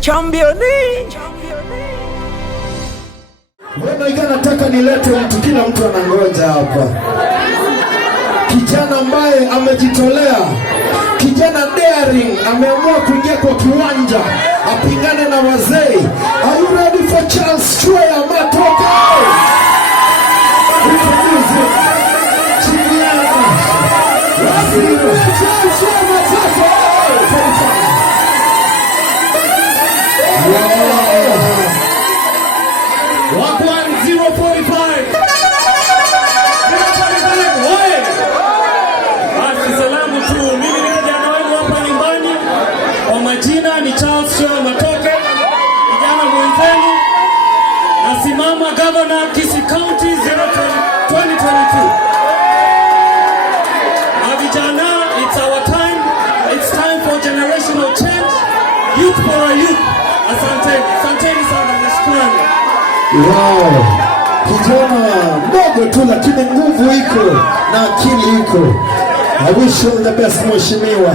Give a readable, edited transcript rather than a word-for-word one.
Championi. Wewe nataka nilete mtu, kila mtu anangoja hapa. Kijana ambaye amejitolea, kijana daring, ameamua kuingia kwa kiwanja apingane na wazee. Are you ready for Charles Chwea Matoke? Jina ni Charles Chwea Matoke, kijana mwenzenu, nasimama Governor Kisii County 2022. Na vijana, it's our time. It's time for generational change. Youth for a youth. Asanteni sana, nashukuru. Wow. Kijana mdogo tu lakini nguvu iko na akili iko. I wish you all the best mheshimiwa.